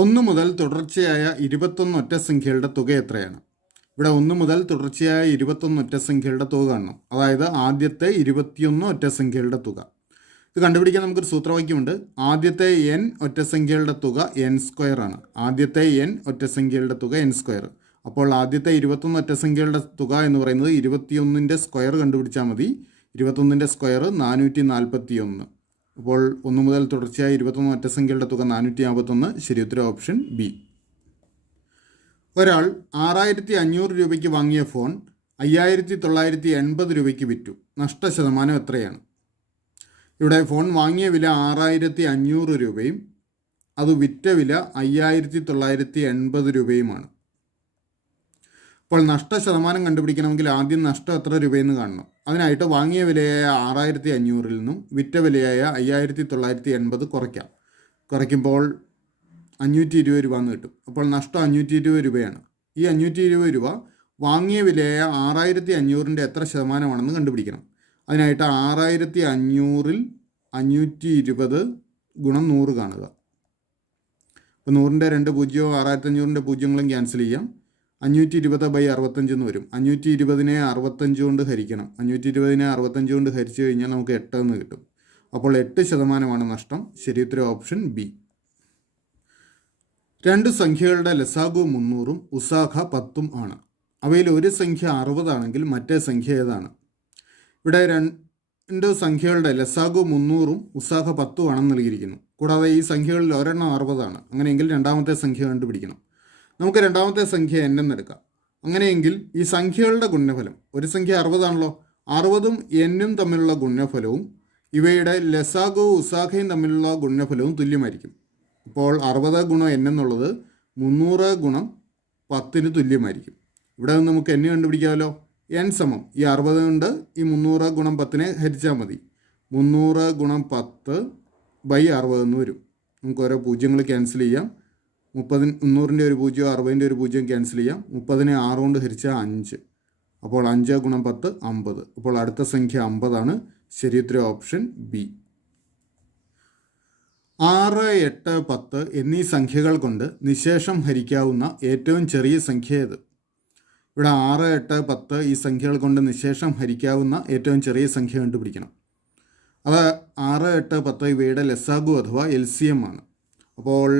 1 മുതൽ തുടർച്ചയായ 21 ഒറ്റസംഖ്യകളുടെ തുക എത്രയാണ്? ഇവിടെ 1 മുതൽ തുടർച്ചയായ 21 ഒറ്റസംഖ്യകളുടെ തുക കാണണം. അതായത് ആദ്യത്തെ 21 ഒറ്റസംഖ്യകളുടെ തുക. ഇത് കണ്ടുപിടിക്കാൻ നമുക്കൊരു സൂത്രവാക്യമുണ്ട്. ആദ്യത്തെ n ഒറ്റസംഖ്യകളുടെ തുക n സ്ക്വയർ ആണ്. ആദ്യത്തെ n ഒറ്റസംഖ്യകളുടെ തുക n സ്ക്വയർ. അപ്പോൾ ആദ്യത്തെ 21 ഒറ്റസംഖ്യകളുടെ തുക എന്ന് പറയുന്നത് 21ൻ്റെ സ്ക്വയർ കണ്ടുപിടിച്ചാൽ മതി. 21ൻ്റെ സ്ക്വയർ 441. അപ്പോൾ 1 മുതൽ തുടർച്ചയായ 21 ഒറ്റസംഖ്യകളുടെ തുക 451. ശരി ഉത്തരം ഓപ്ഷൻ ബി. ഒരാൾ 6500 രൂപയ്ക്ക് വാങ്ങിയ ഫോൺ 5980 രൂപയ്ക്ക് വിറ്റു. നഷ്ടശതമാനം എത്രയാണ്? ഇവിടെ ഫോൺ വാങ്ങിയ വില 6500 രൂപയും അത് വിറ്റ വില 5980 രൂപയുമാണ്. അപ്പോൾ നഷ്ടശതമാനം കണ്ടുപിടിക്കണമെങ്കിൽ ആദ്യം നഷ്ടം എത്ര രൂപയെന്ന് കാണണം. അതിനായിട്ട് വാങ്ങിയ വിലയായ 6500-ൽ നിന്നും വിറ്റ വിലയായ 5980 കുറയ്ക്കാം. കുറയ്ക്കുമ്പോൾ 520 രൂപ എന്ന് കിട്ടും. അപ്പോൾ നഷ്ടം 520 രൂപയാണ്. ഈ 520 രൂപ വാങ്ങിയ വിലയായ 6500-ൻ്റെ എത്ര ശതമാനമാണെന്ന് കണ്ടുപിടിക്കണം. അതിനായിട്ട് 6500-ൽ 520 ഗുണം 100 കാണുക. അപ്പോൾ 100-ൻ്റെ 2 പൂജ്യവും 6500-ൻ്റെ പൂജ്യങ്ങളും ക്യാൻസൽ ചെയ്യാം. 520/65 എന്ന് വരും. 520-നെ 65 കൊണ്ട് ഹരിക്കണം. 520-നെ 65 കൊണ്ട് ഹരിച്ചു കഴിഞ്ഞാൽ നമുക്ക് 8 എന്ന് കിട്ടും. അപ്പോൾ 8% നഷ്ടം. ശരി ഉത്തരം ഓപ്ഷൻ ബി. രണ്ട് സംഖ്യകളുടെ ലസാഗു 300-ഉം ഉസാഖ 10-ഉം ആണ്. അവയിൽ ഒരു സംഖ്യ 60 ആണെങ്കിൽ മറ്റേ സംഖ്യ ഏതാണ്? ഇവിടെ രണ്ട് സംഖ്യകളുടെ ലസാഗു 300-ഉം ഉസാഖ 10-ഉം ആണെന്ന് നൽകിയിരിക്കുന്നു. കൂടാതെ ഈ സംഖ്യകളിൽ ഒരെണ്ണം 60 ആണ്. അങ്ങനെയെങ്കിൽ രണ്ടാമത്തെ സംഖ്യ കണ്ടുപിടിക്കണം. നമുക്ക് രണ്ടാമത്തെ സംഖ്യ n എന്നെടുക്കാം. അങ്ങനെയെങ്കിൽ ഈ സംഖ്യകളുടെ ഗുണനഫലം, ഒരു സംഖ്യ 60 ആണല്ലോ, 60-ഉം n-ഉം തമ്മിലുള്ള ഗുണനഫലവും ഇവയുടെ ലസാഗു ഉസാഖയും തമ്മിലുള്ള ഗുണനഫലവും തുല്യമായിരിക്കും. ഇപ്പോൾ 60 ഗുണം n എന്നുള്ളത് 300 ഗുണം 10-ന് തുല്യമായിരിക്കും. ഇവിടെ നിന്ന് നമുക്ക് n കണ്ടുപിടിക്കാമല്ലോ. n സമം ഈ 60 കൊണ്ട് ഈ 300 ഗുണം 10-നെ ഹരിച്ചാൽ മതി. 300 ഗുണം 10/60 എന്ന് വരും. നമുക്ക് ഓരോ പൂജ്യങ്ങൾ ക്യാൻസൽ ചെയ്യാം. 300-ൻ്റെ ഒരു പൂജ്യം 60-ൻ്റെ ഒരു പൂജ്യം ക്യാൻസൽ ചെയ്യാം. 30-നെ 6 കൊണ്ട് ഹരിച്ചാൽ 5. അപ്പോൾ 5 ഗുണം 10 50. അപ്പോൾ അടുത്ത സംഖ്യ 50 ആണ്. ശരി ഉത്തരം ഓപ്ഷൻ ബി. 6, 8, 10 എന്നീ സംഖ്യകൾ കൊണ്ട് നിശേഷം ഹരിക്കാവുന്ന ഏറ്റവും ചെറിയ സംഖ്യ ഏത്? ഇവിടെ 6, 8, 10 ഈ സംഖ്യകൾ കൊണ്ട് നിശേഷം ഹരിക്കാവുന്ന ഏറ്റവും ചെറിയ സംഖ്യ കണ്ടുപിടിക്കണം. അത് 6, 8, 10 ഇവയുടെ ലസാഗു അഥവാ LCM ആണ്. അപ്പോൾ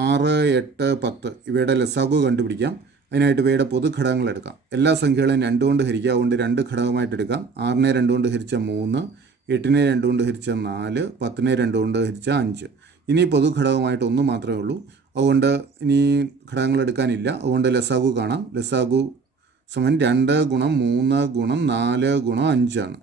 6, 8, 10 ഇവയുടെ ലസാഗു കണ്ടുപിടിക്കാം. അതിനായിട്ട് ഇവയുടെ പൊതുഘടകങ്ങൾ എടുക്കാം. എല്ലാ സംഖ്യകളെയും 2 കൊണ്ട് ഹരിക്കുക. അതുകൊണ്ട് 2 ഘടകമായിട്ട് എടുക്കാം. 6-നെ 2 കൊണ്ട് ഹരിച്ചാൽ 3, 8-നെ 2 കൊണ്ട് ഹരിച്ചാൽ 4, 10-നെ 2 കൊണ്ട് ഹരിച്ചാൽ 5. ഇനി പൊതുഘടകമായിട്ട് 1 മാത്രമേ ഉള്ളൂ. അതുകൊണ്ട് ഇനി ഘടകങ്ങൾ എടുക്കാനില്ല. അതുകൊണ്ട് ലസാഗു കാണാം. ലസാഗു സമം 2 ഗുണം 3 ഗുണം 4 ഗുണം 5 ആണ്.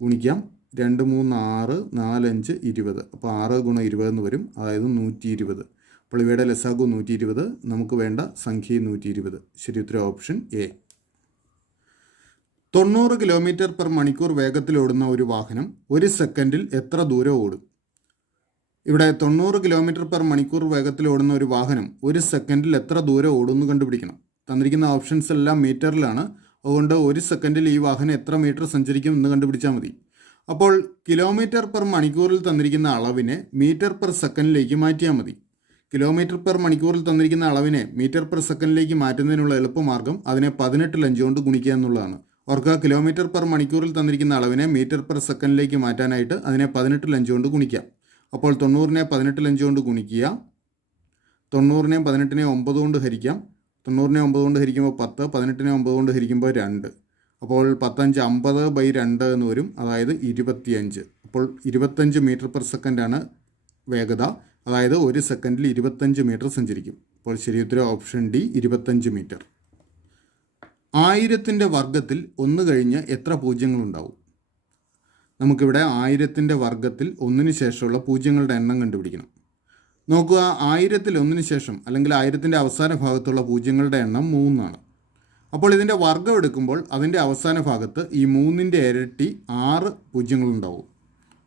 ഗുണിക്കാം. 2, 3, 6, 4, 5, 20. അപ്പോൾ 6 ഗുണം 20 എന്ന് വരും. അതായത് 120. അപ്പോൾ ഇവയുടെ ലസാഗു 120. നമുക്ക് വേണ്ട സംഖ്യ 120. ശരി ഉത്തരം ഓപ്ഷൻ എ. 90 km/മണിക്കൂർ വേഗത്തിലോടുന്ന ഒരു വാഹനം 1 സെക്കൻഡിൽ എത്ര ദൂരം ഓടും? ഇവിടെ 90 km/മണിക്കൂർ വേഗത്തിലോടുന്ന ഒരു വാഹനം 1 സെക്കൻഡിൽ എത്ര ദൂരം ഓടുമെന്ന് കണ്ടുപിടിക്കണം. തന്നിരിക്കുന്ന ഓപ്ഷൻസ് എല്ലാം മീറ്ററിലാണ്. അതുകൊണ്ട് 1 സെക്കൻഡിൽ ഈ വാഹനം എത്ര മീറ്റർ സഞ്ചരിക്കും എന്ന് കണ്ടുപിടിച്ചാൽ മതി. അപ്പോൾ km/മണിക്കൂറിൽ തന്നിരിക്കുന്ന അളവിനെ മീറ്റർ/സെക്കൻഡിലേക്ക് മാറ്റിയാൽ മതി. km/മണിക്കൂറിൽ തന്നിരിക്കുന്ന അളവിനെ മീറ്റർ/സെക്കൻഡിലേക്ക് മാറ്റുന്നതിനുള്ള എളുപ്പമാർഗ്ഗം അതിനെ 18 കൊണ്ട് ഗുണിക്കുക എന്നുള്ളതാണ്. ഓർക്കുക, km/മണിക്കൂറിൽ തന്നിരിക്കുന്ന അളവിനെ മീറ്റർ/സെക്കൻഡിലേക്ക് മാറ്റാനായിട്ട് അതിനെ 18 കൊണ്ട് ഗുണിക്കാം. അപ്പോൾ 90-നെ 18 കൊണ്ട് ഗുണിക്കുക. 90-നെ 18-നെ 9 കൊണ്ട് ഹരിക്കാം. 90-നെ 9 കൊണ്ട് ഹരിക്കുമ്പോൾ 10, 18-നെ 9 കൊണ്ട് ഹരിക്കുമ്പോൾ 2. അപ്പോൾ 10, 5, 50/2 എന്ന് വരും. അതായത് 25. അപ്പോൾ 25 മീറ്റർ/സെക്കൻഡാണ് വേഗത. അതായത് 1 സെക്കൻഡിൽ 25 മീറ്റർ സഞ്ചരിക്കും. അപ്പോൾ ശരി ഉത്തരം ഓപ്ഷൻ ഡി, 25 മീറ്റർ. 1000-ൻ്റെ വർഗ്ഗത്തിൽ 1 കഴിഞ്ഞ് എത്ര പൂജ്യങ്ങളുണ്ടാവും? നമുക്കിവിടെ 1000-ൻ്റെ വർഗ്ഗത്തിൽ 1-ന് ശേഷമുള്ള പൂജ്യങ്ങളുടെ എണ്ണം കണ്ടുപിടിക്കണം. നോക്കുക, 1000-ൽ 1-ന് ശേഷം അല്ലെങ്കിൽ 1000-ൻ്റെ അവസാന ഭാഗത്തുള്ള പൂജ്യങ്ങളുടെ എണ്ണം 3 ആണ്. അപ്പോൾ ഇതിൻ്റെ വർഗ്ഗം എടുക്കുമ്പോൾ അതിൻ്റെ അവസാന ഭാഗത്ത് ഈ 3-ൻ്റെ ഇരട്ടി 6 പൂജ്യങ്ങളുണ്ടാവും.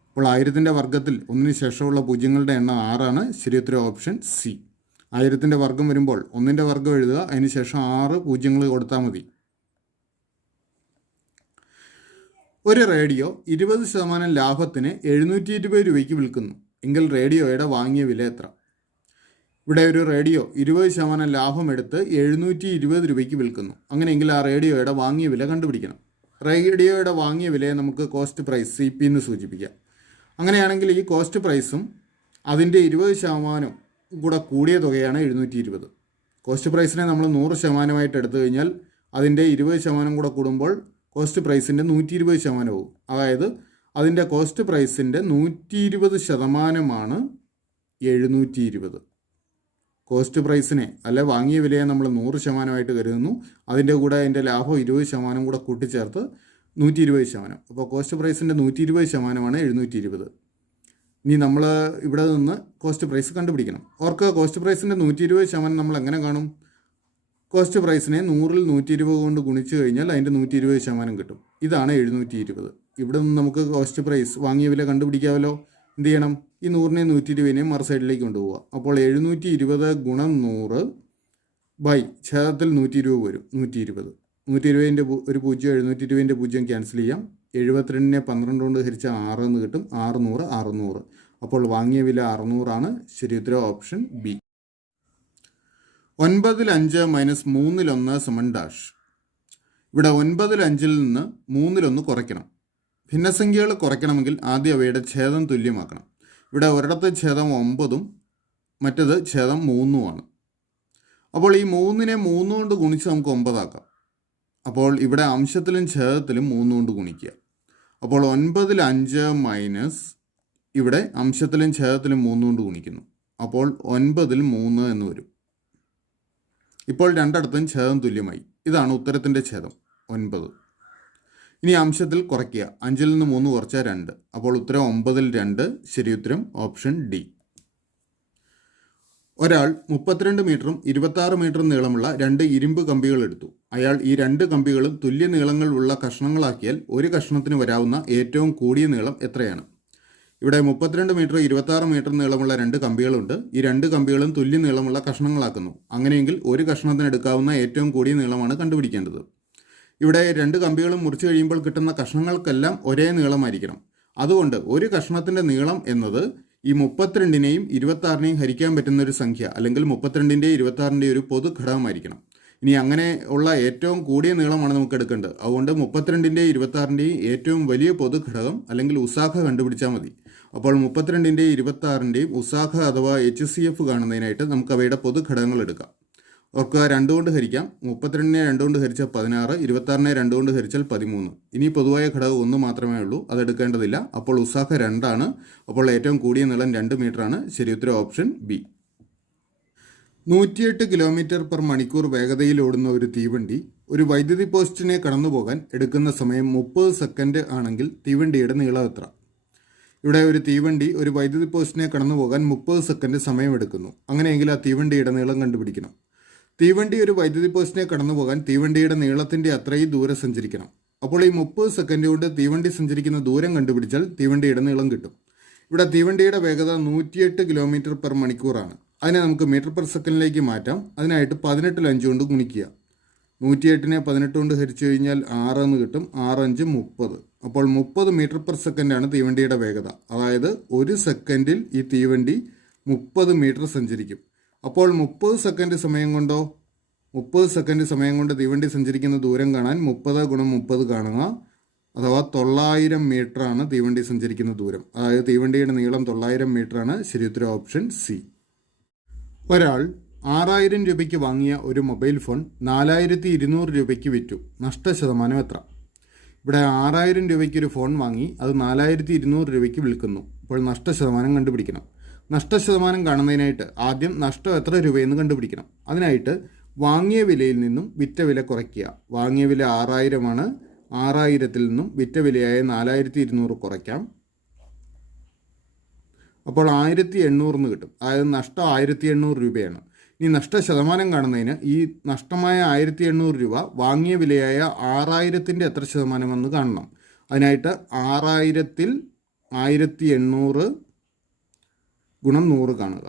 അപ്പോൾ 1000-ൻ്റെ വർഗ്ഗത്തിൽ 1-ന് ശേഷമുള്ള പൂജ്യങ്ങളുടെ എണ്ണം 6 ആണ്. ശരി ഉത്തരം ഓപ്ഷൻ സി. 1000-ൻ്റെ വർഗ്ഗം വരുമ്പോൾ 1-ൻ്റെ വർഗ്ഗം എഴുതുക. അതിന് ശേഷം 6 പൂജ്യങ്ങൾ കൊടുത്താൽ മതി. ഒരു റേഡിയോ 20% ലാഭത്തിന് 720 രൂപയ്ക്ക് വിൽക്കുന്നു എങ്കിൽ റേഡിയോയുടെ വാങ്ങിയ വില എത്ര? ഇവിടെ ഒരു റേഡിയോ 20% ലാഭം എടുത്ത് 720 രൂപയ്ക്ക് വിൽക്കുന്നു. അങ്ങനെയെങ്കിൽ ആ റേഡിയോയുടെ വാങ്ങിയ വില കണ്ടുപിടിക്കണം. റേഡിയോയുടെ വാങ്ങിയ വിലയെ നമുക്ക് കോസ്റ്റ് പ്രൈസ് CP എന്ന് സൂചിപ്പിക്കാം. അങ്ങനെയാണെങ്കിൽ ഈ കോസ്റ്റ് പ്രൈസും അതിൻ്റെ 20% കൂടെ കൂടിയ തുകയാണ് 720. കോസ്റ്റ് പ്രൈസിനെ നമ്മൾ 100% എടുത്തു കഴിഞ്ഞാൽ അതിൻ്റെ 20% കൂടെ കൂടുമ്പോൾ കോസ്റ്റ് പ്രൈസിൻ്റെ 120% ആവും. അതായത് അതിൻ്റെ കോസ്റ്റ് പ്രൈസിൻ്റെ 120% 720. കോസ്റ്റ് പ്രൈസിനെ അല്ലെ വാങ്ങിയ വിലയെ നമ്മൾ 100% കരുതുന്നു. അതിൻ്റെ കൂടെ അതിൻ്റെ ലാഭം 20% കൂടെ കൂട്ടിച്ചേർത്ത് 120%. അപ്പോൾ കോസ്റ്റ് പ്രൈസിൻ്റെ 120% 720. ഇനി നമ്മൾ ഇവിടെ നിന്ന് കോസ്റ്റ് പ്രൈസ് കണ്ടുപിടിക്കണം. ഓർക്ക് കോസ്റ്റ് പ്രൈസിൻ്റെ 120% നമ്മൾ എങ്ങനെ കാണും? കോസ്റ്റ് പ്രൈസിനെ 100ൽ 120 കൊണ്ട് ഗുണിച്ച് കഴിഞ്ഞാൽ അതിൻ്റെ 120% കിട്ടും. ഇതാണ് 720. ഇവിടെ നിന്ന് നമുക്ക് കോസ്റ്റ് പ്രൈസ് വാങ്ങിയ വില കണ്ടുപിടിക്കാമല്ലോ. എന്ത് ചെയ്യണം? ഈ 100നെ 120നെയും മറു സൈഡിലേക്ക് കൊണ്ടുപോവുക. അപ്പോൾ 720 ഗുണം 100 ബൈ ഛേദത്തിൽ 120 വരും. 120 120ൻ്റെ ഒരു 0, 720ൻ്റെ 0 ക്യാൻസൽ ചെയ്യാം. 72നെ 12 കൊണ്ട് ഹരിച്ച 6 എന്ന് കിട്ടും. 600 600. അപ്പോൾ വാങ്ങിയ വില 600 ശരി ഉത്തരം ഓപ്ഷൻ ബി. 9ൽ 5 മൈനസ് 3ൽ 1 സമൻ ഡാഷ്. ഇവിടെ 9ൽ 5ൽ നിന്ന് 3ൽ 1 കുറയ്ക്കണം. ഭിന്നസംഖ്യകൾ കുറയ്ക്കണമെങ്കിൽ ആദ്യം അവയുടെ ഛേദം തുല്യമാക്കണം. ഇവിടെ ഒരിടത്ത് ഛേദം 9ഉം മറ്റത് ഛേദം 3ഉമാണ്. അപ്പോൾ ഈ 3നെ 3 കൊണ്ട് ഗുണിച്ച് നമുക്ക് 9 ആക്കാം. അപ്പോൾ ഇവിടെ അംശത്തിലും ഛേദത്തിലും 3 കൊണ്ട് ഗുണിക്കുക. അപ്പോൾ 9ൽ 5 മൈനസ് ഇവിടെ അംശത്തിലും ഛേദത്തിലും 3 കൊണ്ട് ഗുണിക്കുന്നു. അപ്പോൾ 9ൽ 3 എന്ന് വരും. ഇപ്പോൾ രണ്ടിടത്തും ഛേദം തുല്യമായി. ഇതാണ് ഉത്തരത്തിൻ്റെ ഛേദം 9. ഇനി അംശത്തിൽ കുറയ്ക്കുക. 5ൽ നിന്ന് 3 കുറച്ചാൽ 2. അപ്പോൾ ഉത്തരം 9ൽ 2 ശരി ഉത്തരം ഓപ്ഷൻ ഡി. ഒരാൾ 32 മീറ്ററും 26 മീറ്ററും നീളമുള്ള 2 ഇരുമ്പ് കമ്പികൾ എടുത്തു. അയാൾ ഈ 2 കമ്പികളും തുല്യ നീളങ്ങളുള്ള കഷ്ണങ്ങളാക്കിയാൽ ഒരു കഷ്ണത്തിന് വരാവുന്ന ഏറ്റവും കൂടിയ നീളം എത്രയാണ്? ഇവിടെ 32 മീറ്റർ 26 മീറ്റർ നീളമുള്ള 2 കമ്പികളുണ്ട്. ഈ 2 കമ്പികളും തുല്യ നീളമുള്ള കഷ്ണങ്ങളാക്കുന്നു. അങ്ങനെയെങ്കിൽ ഒരു കഷ്ണത്തിന് എടുക്കാവുന്ന ഏറ്റവും കൂടിയ നീളമാണ് കണ്ടുപിടിക്കേണ്ടത്. ഇവിടെ 2 കമ്പികളും മുറിച്ച് കഴിയുമ്പോൾ കിട്ടുന്ന കഷ്ണങ്ങൾക്കെല്ലാം ഒരേ നീളമായിരിക്കണം. അതുകൊണ്ട് ഒരു കഷ്ണത്തിൻ്റെ നീളം എന്നത് ഈ 32നെയും 26നെയും ഹരിക്കാൻ പറ്റുന്ന ഒരു സംഖ്യ അല്ലെങ്കിൽ 32ൻ്റെയും 26ൻ്റെയും ഒരു പൊതു ഘടകമായിരിക്കണം. ഇനി അങ്ങനെ ഉള്ള ഏറ്റവും കൂടിയ നീളമാണ് നമുക്ക് എടുക്കേണ്ടത്. അതുകൊണ്ട് 32ൻ്റെയും 26ൻ്റെയും ഏറ്റവും വലിയ പൊതു ഘടകം അല്ലെങ്കിൽ ഉസാഖ കണ്ടുപിടിച്ചാൽ മതി. അപ്പോൾ 32ൻ്റെയും 26ൻ്റെയും ഉസാഖ അഥവാ HCF കാണുന്നതിനായിട്ട് നമുക്ക് അവയുടെ പൊതു ഘടകങ്ങൾ എടുക്കാം. ഓർക്കുക 2 കൊണ്ട് ഹരിക്കാം. 32നെ 2 കൊണ്ട് ഹരിച്ചാൽ 16, 26നെ 2 കൊണ്ട് ഹരിച്ചാൽ 13. ഇനി പൊതുവായ ഘടകം 1 മാത്രമേ ഉള്ളൂ, അത് എടുക്കേണ്ടതില്ല. അപ്പോൾ ഉസാഖ 2. അപ്പോൾ ഏറ്റവും കൂടിയ നീളം 2 മീറ്ററാണ്. ശരി ഉത്തരം ഓപ്ഷൻ ബി. 108 കിലോമീറ്റർ പെർ മണിക്കൂർ വേഗതയിൽ ഓടുന്ന ഒരു തീവണ്ടി ഒരു വൈദ്യുതി പോസ്റ്റിനെ കടന്നുപോകാൻ എടുക്കുന്ന സമയം 30 സെക്കൻഡ് ആണെങ്കിൽ തീവണ്ടിയുടെ നീളം എത്ര? ഇവിടെ ഒരു തീവണ്ടി ഒരു വൈദ്യുതി പോസ്റ്റിനെ കടന്നുപോകാൻ 30 സെക്കൻഡ് സമയമെടുക്കുന്നു. അങ്ങനെയെങ്കിൽ ആ തീവണ്ടിയുടെ നീളം കണ്ടുപിടിക്കണം. തീവണ്ടി ഒരു വൈദ്യുതി പോസ്റ്റിനെ കടന്നുപോകാൻ തീവണ്ടിയുടെ നീളത്തിൻ്റെ അത്രയും ദൂരം സഞ്ചരിക്കണം. അപ്പോൾ ഈ 30 സെക്കൻഡ് കൊണ്ട് തീവണ്ടി സഞ്ചരിക്കുന്ന ദൂരം കണ്ടുപിടിച്ചാൽ തീവണ്ടിയുടെ നീളം കിട്ടും. ഇവിടെ തീവണ്ടിയുടെ വേഗത 108 കിലോമീറ്റർ പെർ മണിക്കൂറാണ്. അതിനെ നമുക്ക് മീറ്റർ പെർ സെക്കൻഡിലേക്ക് മാറ്റാം. അതിനായിട്ട് 18ൽ 5 കൊണ്ട് ഗുണിക്കുക. 108നെ 18 കൊണ്ട് ഹരിച്ചു കഴിഞ്ഞാൽ 6 എന്ന് കിട്ടും. 6 5 30. അപ്പോൾ 30 മീറ്റർ പെർ സെക്കൻഡാണ് തീവണ്ടിയുടെ വേഗത. അതായത് ഒരു സെക്കൻഡിൽ ഈ തീവണ്ടി 30 മീറ്റർ സഞ്ചരിക്കും. അപ്പോൾ 30 സെക്കൻഡ് സമയം കൊണ്ടോ 30 സെക്കൻഡ് സമയം കൊണ്ട് തീവണ്ടി സഞ്ചരിക്കുന്ന ദൂരം കാണാൻ 30 ഗുണം 30 കാണുക. അഥവാ 900 മീറ്ററാണ് തീവണ്ടി സഞ്ചരിക്കുന്ന ദൂരം. അതായത് തീവണ്ടിയുടെ നീളം 900 മീറ്ററാണ്. ശരി ഉത്തരം ഓപ്ഷൻ സി. ഒരാൾ 6000 രൂപയ്ക്ക് വാങ്ങിയ ഒരു മൊബൈൽ ഫോൺ 4200 രൂപയ്ക്ക് വിറ്റു. നഷ്ടശതമാനം എത്ര? ഇവിടെ 6000 രൂപയ്ക്ക് ഒരു ഫോൺ വാങ്ങി അത് 4200 രൂപയ്ക്ക് വിൽക്കുന്നു. അപ്പോൾ നഷ്ടശതമാനം കണ്ടുപിടിക്കണം. നഷ്ടശതമാനം കാണുന്നതിനായിട്ട് ആദ്യം നഷ്ടം എത്ര രൂപയെന്ന് കണ്ടുപിടിക്കണം. അതിനായിട്ട് വാങ്ങിയ വിലയിൽ നിന്നും വിറ്റ വില കുറയ്ക്കുക. വാങ്ങിയ വില 6000 6000ത്തിൽ നിന്നും വിറ്റ വിലയായ 4200 കുറയ്ക്കാം. അപ്പോൾ 1800 എന്ന് കിട്ടും. അതായത് നഷ്ടം 1800 രൂപയാണ്. ഇനി നഷ്ടശതമാനം കാണുന്നതിന് ഈ നഷ്ടമായ 1800 രൂപ വാങ്ങിയ വിലയായ 6000ത്തിൻ്റെ എത്ര ശതമാനമെന്ന് കാണണം. അതിനായിട്ട് 6000ത്തിൽ 1800 ഗുണം 100 കാണുക.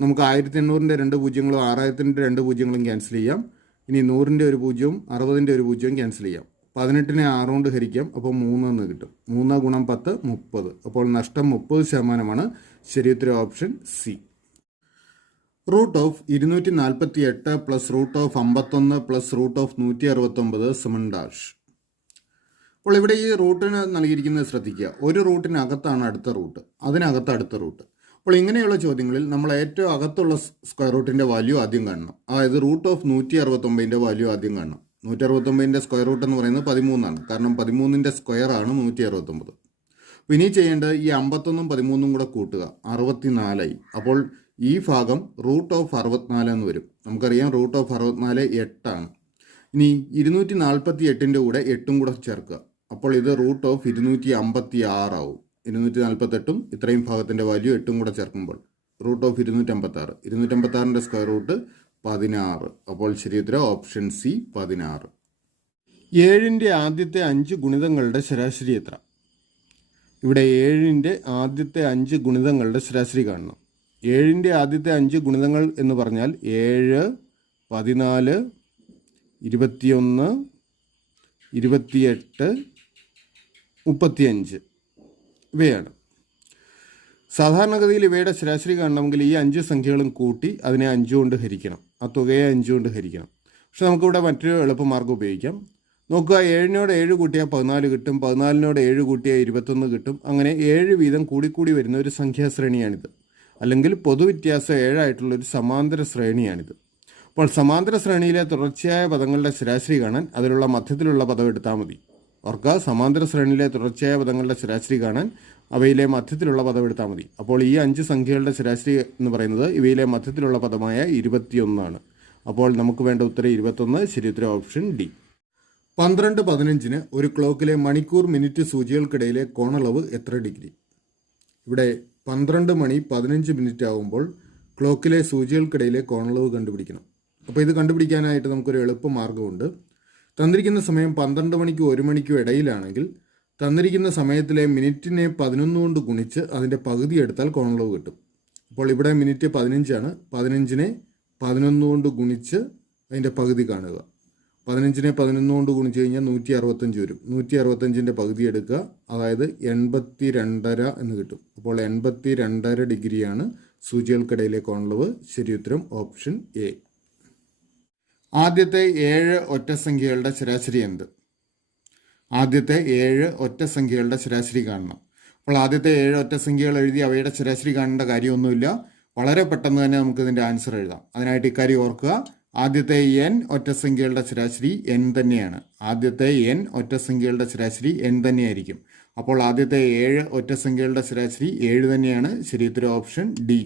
നമുക്ക് 1800ൻ്റെ 2 പൂജ്യങ്ങളും 6000ത്തിൻ്റെ 2 പൂജ്യങ്ങളും ക്യാൻസൽ ചെയ്യാം. ഇനി 100ൻ്റെ ഒരു പൂജ്യവും 60ൻ്റെ ഒരു പൂജ്യവും ക്യാൻസൽ ചെയ്യാം. 18നെ 6 കൊണ്ട് ഹരിക്കാം. അപ്പോൾ 3 എന്ന് കിട്ടും. 3 ഗുണം 10 30. അപ്പോൾ നഷ്ടം 30%. ശരി ഉത്തരം option C. Root of 248 plus root of 51 plus root of 169 സമൻ ഡാഷ്. അപ്പോൾ ഇവിടെ ഈ റൂട്ടിന് നൽകിയിരിക്കുന്നത് ശ്രദ്ധിക്കുക. ഒരു റൂട്ടിനകത്താണ് അടുത്ത റൂട്ട്, അതിനകത്ത് അടുത്ത റൂട്ട്. അപ്പോൾ ഇങ്ങനെയുള്ള ചോദ്യങ്ങളിൽ നമ്മൾ ഏറ്റവും അകത്തുള്ള സ്ക്വയർ റൂട്ടിൻ്റെ വാല്യൂ ആദ്യം കാണണം. അതായത് റൂട്ട് ഓഫ് 169ൻ്റെ വാല്യൂ ആദ്യം കാണണം. 169ൻ്റെ സ്ക്വയർ റൂട്ട് എന്ന് പറയുന്നത് 13 കാരണം 13ൻ്റെ സ്ക്വയർ ആണ് 169. ഇനി ചെയ്യേണ്ടത് ഈ 51ഉം 13ഉം കൂടെ കൂട്ടുക, 64 ആയി. അപ്പോൾ ഈ ഭാഗം റൂട്ട് ഓഫ് 64 എന്ന് വരും. നമുക്കറിയാം റൂട്ട് ഓഫ് 64 8 ആണ്. ഇനി 248ൻ്റെ കൂടെ 8ഉം കൂടെ ചേർക്കുക. അപ്പോൾ ഇത് റൂട്ട് ഓഫ് 256 ആവും. 248ഉം ഇത്രയും ഭാഗത്തിൻ്റെ വാല്യൂ 8ഉം കൂടെ ചേർക്കുമ്പോൾ റൂട്ട് ഓഫ് 256. 256ൻ്റെ സ്ക്വയർ റൂട്ട് 16. അപ്പോൾ ശരി ഉത്തരം ഓപ്ഷൻ സി 16. 7ൻ്റെ ആദ്യത്തെ 5 ഗുണിതങ്ങളുടെ ശരാശരി എത്ര? ഇവിടെ 7ൻ്റെ ആദ്യത്തെ 5 ഗുണിതങ്ങളുടെ ശരാശരി കാണണം. 7ൻ്റെ ആദ്യത്തെ 5 ഗുണിതങ്ങൾ എന്ന് പറഞ്ഞാൽ 7, 14, 21, 28, 35 ഇവയാണ്. സാധാരണഗതിയിൽ ഇവയുടെ ശരാശരി കാണണമെങ്കിൽ ഈ 5 സംഖ്യകളും കൂട്ടി അതിനെ 5 കൊണ്ട് ഹരിക്കണം. ആ തുകയെ 5 കൊണ്ട് ഹരിക്കണം. പക്ഷെ നമുക്കിവിടെ മറ്റൊരു എളുപ്പമാർഗ്ഗം ഉപയോഗിക്കാം. നോക്കുക, 7നോട് 7 കൂട്ടിയാൽ 14 കിട്ടും, 14നോട് 7 കൂട്ടിയാൽ 21 കിട്ടും. അങ്ങനെ 7 വീതം കൂടിക്കൂടി വരുന്ന ഒരു സംഖ്യാശ്രേണിയാണിത്. അല്ലെങ്കിൽ പൊതുവ്യത്യാസം 7 ആയിട്ടുള്ള ഒരു സമാന്തര ശ്രേണിയാണിത്. അപ്പോൾ സമാന്തര ശ്രേണിയിലെ തുടർച്ചയായ പദങ്ങളുടെ ശരാശരി കാണാൻ അതിലുള്ള മധ്യത്തിലുള്ള പദം എടുത്താൽ മതി. ഓർക്കുക, സമാന്തര ശ്രേണിയിലെ തുടർച്ചയായ പദങ്ങളുടെ ശരാശരി കാണാൻ അവയിലെ മധ്യത്തിലുള്ള പദം എടുത്താൽ മതി. അപ്പോൾ ഈ 5 സംഖ്യകളുടെ ശരാശരി എന്ന് പറയുന്നത് ഇവയിലെ മധ്യത്തിലുള്ള പദമായ 21 ആണ്. അപ്പോൾ നമുക്ക് വേണ്ട ഉത്തരം 21. ശരി ഉത്തരം ഓപ്ഷൻ ഡി. 12:15 ഒരു ക്ലോക്കിലെ മണിക്കൂർ മിനിറ്റ് സൂചികൾക്കിടയിലെ കോണളവ് എത്ര ഡിഗ്രി? ഇവിടെ 12 മണി 15 മിനിറ്റ് ആകുമ്പോൾ ക്ലോക്കിലെ സൂചികൾക്കിടയിലെ കോണളവ് കണ്ടുപിടിക്കണം. അപ്പോൾ ഇത് കണ്ടുപിടിക്കാനായിട്ട് നമുക്കൊരു എളുപ്പ മാർഗ്ഗമുണ്ട്. തന്നിരിക്കുന്ന സമയം 12 മണിക്കും 1 മണിക്കും ഇടയിലാണെങ്കിൽ തന്നിരിക്കുന്ന സമയത്തിലെ മിനിറ്റിനെ 11 കൊണ്ട് ഗുണിച്ച് അതിൻ്റെ പകുതി എടുത്താൽ കോണളവ് കിട്ടും. അപ്പോൾ ഇവിടെ മിനിറ്റ് 15 ആണ്. 15നെ 11 കൊണ്ട് ഗുണിച്ച് അതിൻ്റെ പകുതി കാണുക. 15നെ 11 കൊണ്ട് ഗുണിച്ച് കഴിഞ്ഞാൽ 165 വരും. 165ൻ്റെ പകുതി എടുക്കുക, അതായത് 82.5 എന്ന് കിട്ടും. അപ്പോൾ 82.5 ഡിഗ്രിയാണ് സൂചികൾക്കിടയിലെ കോണളവ്. ശരി ഉത്തരം ഓപ്ഷൻ എ. ആദ്യത്തെ 7 ഒറ്റസംഖ്യകളുടെ ശരാശരി എന്ത്? ആദ്യത്തെ 7 ഒറ്റസംഖ്യകളുടെ ശരാശരി കാണണം. അപ്പോൾ ആദ്യത്തെ 7 ഒറ്റസംഖ്യകൾ എഴുതി അവയുടെ ശരാശരി കാണേണ്ട കാര്യമൊന്നുമില്ല. വളരെ പെട്ടെന്ന് തന്നെ നമുക്ക് ഇതിൻ്റെ ആൻസർ എഴുതാം. അതിനായിട്ട് ഇക്കാര്യം ഓർക്കുക. ആദ്യത്തെ n ഒറ്റസംഖ്യകളുടെ ശരാശരി n തന്നെയാണ്. ആദ്യത്തെ n ഒറ്റസംഖ്യകളുടെ ശരാശരി n തന്നെയായിരിക്കും. അപ്പോൾ ആദ്യത്തെ 7 ഒറ്റസംഖ്യകളുടെ ശരാശരി 7 തന്നെയാണ്. ശരി ഉത്തരം ഓപ്ഷൻ ഡി.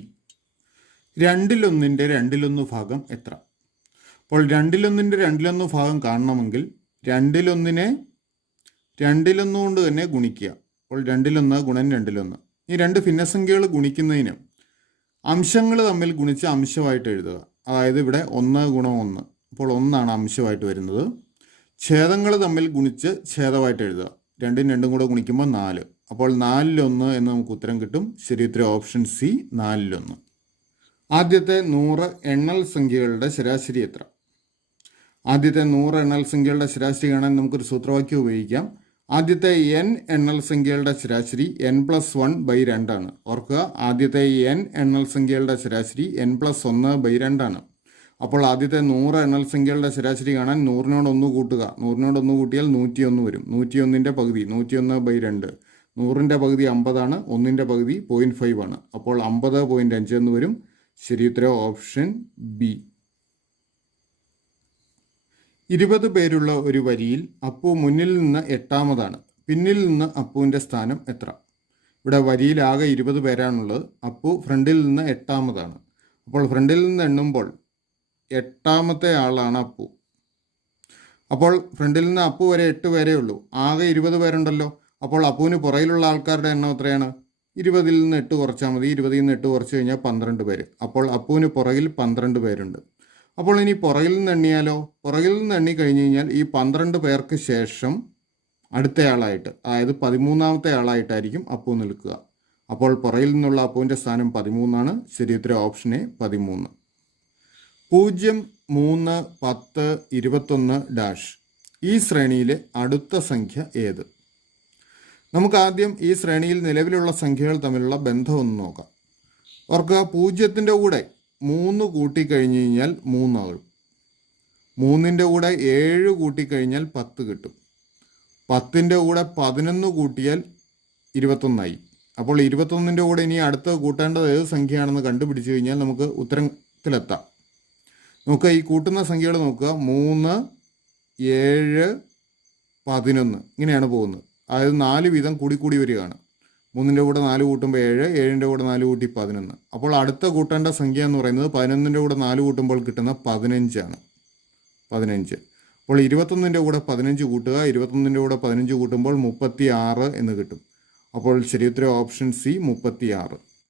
2/1 2/1 ഭാഗം എത്ര? അപ്പോൾ 2/1 2/1 ഭാഗം കാണണമെങ്കിൽ 2/1നെ 2/1 കൊണ്ട് തന്നെ ഗുണിക്കുക. അപ്പോൾ 2/1 ഗുണൻ 2/1. ഈ രണ്ട് ഭിന്നസംഖ്യകൾ ഗുണിക്കുന്നതിന് അംശങ്ങൾ തമ്മിൽ ഗുണിച്ച് അംശമായിട്ട് എഴുതുക. അതായത് ഇവിടെ 1 ഗുണം 1, അപ്പോൾ 1 അംശമായിട്ട് വരുന്നത്. ഛേദങ്ങൾ തമ്മിൽ ഗുണിച്ച് ഛേദമായിട്ട് എഴുതുക. 2ഉം 2ഉം കൂടെ ഗുണിക്കുമ്പോൾ 4. അപ്പോൾ 4/1 എന്ന് നമുക്ക് ഉത്തരം കിട്ടും. ശരി ഉത്തരം ഓപ്ഷൻ സി 4/1. ആദ്യത്തെ 100 എണ്ണൽ സംഖ്യകളുടെ ശരാശരി എത്ര? ആദ്യത്തെ 100 എണ്ണൽ സംഖ്യകളുടെ ശരാശരി കാണാൻ നമുക്കൊരു സൂത്രവാക്യം ഉപയോഗിക്കാം. ആദ്യത്തെ n എണ്ണൽ സംഖ്യകളുടെ ശരാശരി n+1/2 ആണ്. ഓർക്കുക, ആദ്യത്തെ n എണ്ണൽ സംഖ്യകളുടെ ശരാശരി n+1/2 ആണ്. അപ്പോൾ ആദ്യത്തെ 100 എണ്ണൽ സംഖ്യകളുടെ ശരാശരി കാണാൻ 100നോട് 1 കൂട്ടുക. 100നോട് 1 കൂട്ടിയാൽ 101 വരും. 101ൻ്റെ പകുതി 101/2. 100ൻ്റെ പകുതി 50 ആണ്. 1ൻ്റെ പകുതി 0.5 ആണ്. അപ്പോൾ 50.5 എന്ന് വരും. ശരി ഉത്തരം ഓപ്ഷൻ ബി. 20 പേരുള്ള ഒരു വരിയിൽ അപ്പു മുന്നിൽ നിന്ന് 8ാമതാണ്. പിന്നിൽ നിന്ന് അപ്പുവിൻ്റെ സ്ഥാനം എത്ര? ഇവിടെ വരിയിൽ ആകെ 20 പേരാണുള്ളത്. അപ്പു ഫ്രണ്ടിൽ നിന്ന് 8ാമതാണ്. അപ്പോൾ ഫ്രണ്ടിൽ നിന്ന് എണ്ണുമ്പോൾ 8ാമത്തെ ആളാണ് അപ്പു. അപ്പോൾ ഫ്രണ്ടിൽ നിന്ന് അപ്പു വരെ 8 പേരേ ഉള്ളൂ. ആകെ 20 പേരുണ്ടല്ലോ. അപ്പോൾ അപ്പുവിന് പുറയിലുള്ള ആൾക്കാരുടെ എണ്ണം എത്രയാണ്? 20ൽ നിന്ന് 8 കുറച്ചാൽ മതി. 20ൽ നിന്ന് 8 കുറച്ച് കഴിഞ്ഞാൽ 12 പേര്. അപ്പോൾ അപ്പുവിന് പുറകിൽ 12 പേരുണ്ട്. അപ്പോൾ ഇനി പുറകിൽ നിന്ന് എണ്ണിയാലോ? പുറകിൽ നിന്ന് എണ്ണി കഴിഞ്ഞ് കഴിഞ്ഞാൽ ഈ 12 പേർക്ക് ശേഷം അടുത്തയാളായിട്ട്, അതായത് 13ാമത്തെ ആളായിട്ടായിരിക്കും അപ്പു നിൽക്കുക. അപ്പോൾ പുറകിൽ നിന്നുള്ള അപ്പുവിൻ്റെ സ്ഥാനം 13 ശരി ഉത്തരം ഓപ്ഷൻ എ 13. 0, 3, 10, 21 ഡാഷ് ഈ ശ്രേണിയിലെ അടുത്ത സംഖ്യ ഏത്? നമുക്ക് ആദ്യം ഈ ശ്രേണിയിൽ നിലവിലുള്ള സംഖ്യകൾ തമ്മിലുള്ള ബന്ധം ഒന്ന് നോക്കാം. ഓർക്കുക, 0ൻ്റെ കൂടെ 3 കൂട്ടിക്കഴിഞ്ഞ് കഴിഞ്ഞാൽ 3 ആകും. 3ൻ്റെ കൂടെ 7 കൂട്ടിക്കഴിഞ്ഞാൽ 10 കിട്ടും. 10ൻ്റെ കൂടെ 11 കൂട്ടിയാൽ 21 അപ്പോൾ 21ൻ്റെ കൂടെ ഇനി അടുത്ത കൂട്ടേണ്ടത് ഏത് സംഖ്യയാണെന്ന് കണ്ടുപിടിച്ച് കഴിഞ്ഞാൽ നമുക്ക് ഉത്തരത്തിലെത്താം. നോക്കുക, ഈ കൂട്ടുന്ന സംഖ്യകൾ നോക്കുക. 3, 7, 11 ഇങ്ങനെയാണ് പോകുന്നത്. അതായത് 4 വീതം കൂടി വരികയാണ്. 3ൻ്റെ കൂടെ 4 കൂട്ടുമ്പോൾ 7, 7ൻ്റെ കൂടെ 4 കൂട്ടി 11. അപ്പോൾ അടുത്ത കൂട്ടേണ്ട സംഖ്യ എന്ന് പറയുന്നത് 11ൻ്റെ കൂടെ 4 കൂട്ടുമ്പോൾ കിട്ടുന്ന 15 ആണ്. 15. അപ്പോൾ 21ൻ്റെ കൂടെ 15 കൂട്ടുക. 21ൻ്റെ കൂടെ 15 കൂട്ടുമ്പോൾ 36 എന്ന് കിട്ടും. അപ്പോൾ ശരി ഉത്തരം ഓപ്ഷൻ സി 36.